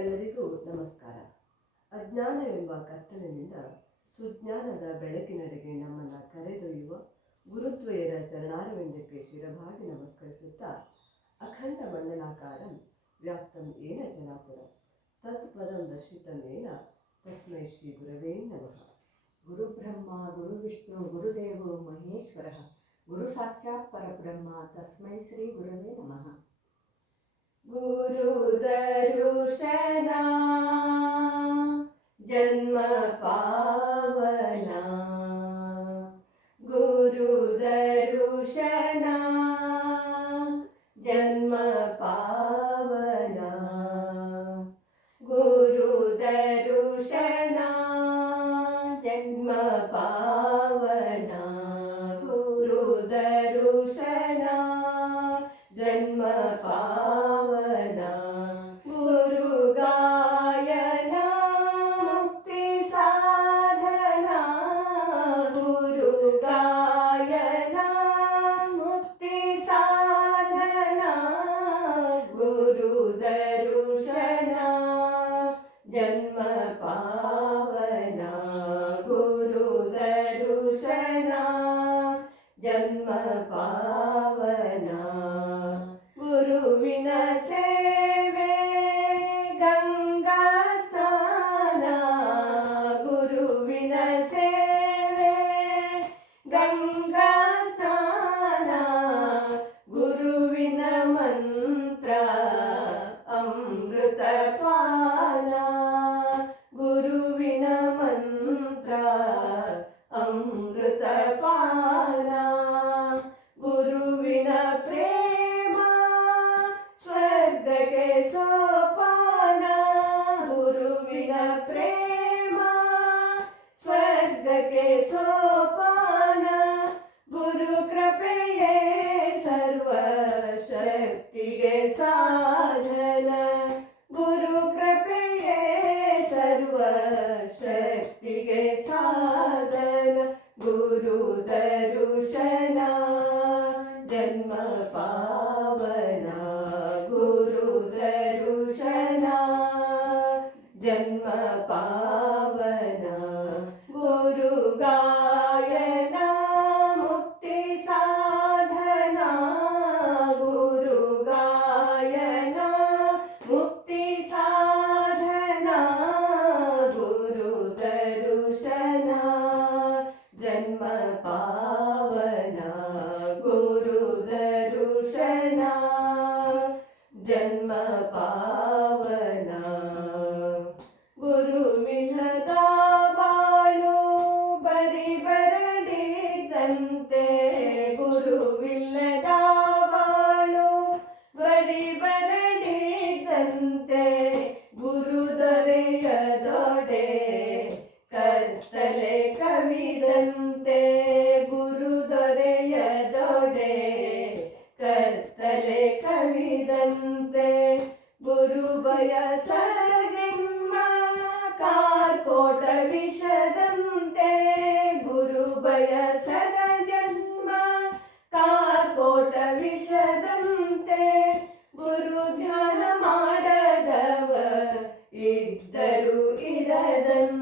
ಎಲ್ಲರಿಗೂ ನಮಸ್ಕಾರ. ಅಜ್ಞಾನವೆಂಬ ಕತ್ತಲಿನಿಂದ ಸುಜ್ಞಾನದ ಬೆಳಕಿನಡೆಗೆ ನಮ್ಮನ್ನು ಕರೆದೊಯ್ಯುವ ಗುರುದ್ವಯರ ಚರಣಾರವಿಂದಕ್ಕೆ ಶಿರಭಾಗಿ ನಮಸ್ಕರಿಸುತ್ತಾ, ಅಖಂಡ ಮಂಡಲಾಕಾರಂ ವ್ಯಾಪ್ತಂ ಏನ ಚರಾಚರ ತತ್ಪದಂ ದರ್ಶಿತಂ ಏನ ತಸ್ಮೈ ಶ್ರೀ ಗುರವೇ ನಮಃ. ಗುರು ಬ್ರಹ್ಮ ಗುರು ವಿಷ್ಣು ಗುರುದೇವೋ ಮಹೇಶ್ವರ ಗುರು ಸಾಕ್ಷಾತ್ ಪರಬ್ರಹ್ಮ ತಸ್ಮೈ ಶ್ರೀ ಗುರವೇ ನಮಃ. ಗುರು ದರುಶನ ಜನ್ಮ ಪಾವನ, ಗುರು ದರುಶನ ಜನ್ಮ ಪಾವನ, ಗುರು ದರುಶನ ಜನ್ಮ ಪಾವನ, ಗುರು ದರುಶನ ಜನ್ಮ ಪಾವನ, ಗುರು ಗಾಯನ ಮುಕ್ತಿ ಸಾಧನ, ಗುರು ಗಾಯನ ಮುಕ್ತಿ ಸಾಧನ, ಗುರು ದರುಶನ ಜನ್ಮ ಪಾವನ, ಗುರು ದರುಶನ ಜನ್ಮ ಪಾವನ. ಗುರುವಿನ ಸೇವೆ ಗಂಗಾ ಸ್ನಾನ, ಗುರುವಿನ ಸೇವೆ ಗಂಗಾ ಸ್ನಾನ, ಗುರುವಿನ ಮಂತ್ರ ಅಮೃತ ಪಾನ, ಗುರುವಿನ ಮಂತ್ರ ಅಮೃತ ಪಾನ, ಗುರುವಿನ ಪ್ರೇಮ ಸ್ವರ್ಗಕ್ಕೆ ಸೋಪಾನ, ಗುರುವಿನ ಪ್ರೇಮ ಸ್ವರ್ಗಕ್ಕೆ ಸೋಪಾನ, ಗುರು ಕೃಪೆಯೇ ಸರ್ವ ಶಕ್ತಿಗೆ ಸಾಧನ, ಗುರು ಕೃಪೆಯೇ ಸರ್ವ ಶಕ್ತಿಗೆ ಸಾಧನ, ಗುರು ದರುಶನ ಜನ್ಮ ಪಾವನ, ಗುರು ದರುಶನ ಜನ್ಮ ಪಾವನ, ಗುರು ಗಾಯನ ಮುಕ್ತಿ ಸಾಧನ, ಗುರು ಗಾಯನ ಮುಕ್ತಿ ಸಾಧನ, ಗುರು ದರುಶನ ಜನ್ಮ ಪಾವನ, ಗುರು ದರುಶನ ಜನ್ಮ ಪಾವನ. ಗುರುವಿಲ್ಲದ ಬಾಳು ಬರಿ ಬರಡಿದಂತೆ, ಗುರುವಿಲ್ಲದ ಬಾಳು ಬರಿ ಬರಡಿದಂತೆ, ಗುರು ದೊರೆಯದೊಡೆ ಕತ್ತಲೆ ಕವಿದಂತೆ, ಗುರು ದೊರೆಯದೊಡೆ ಕತ್ತಲೆ ಕವಿದಂತೆ, ಗುರು ಬಯಸದ ಜನ್ಮ ಕಾರ್ಕೋಟ ವಿಷದಂತೆ, ಗುರು ಬಯಸದ ಜನ್ಮ ಕಾರ್ಕೋಟ ವಿಷದಂತೆ, ಗುರು ಧ್ಯಾನ ಮಾಡದವ ಇದ್ದರು ಇರದಂತೆ,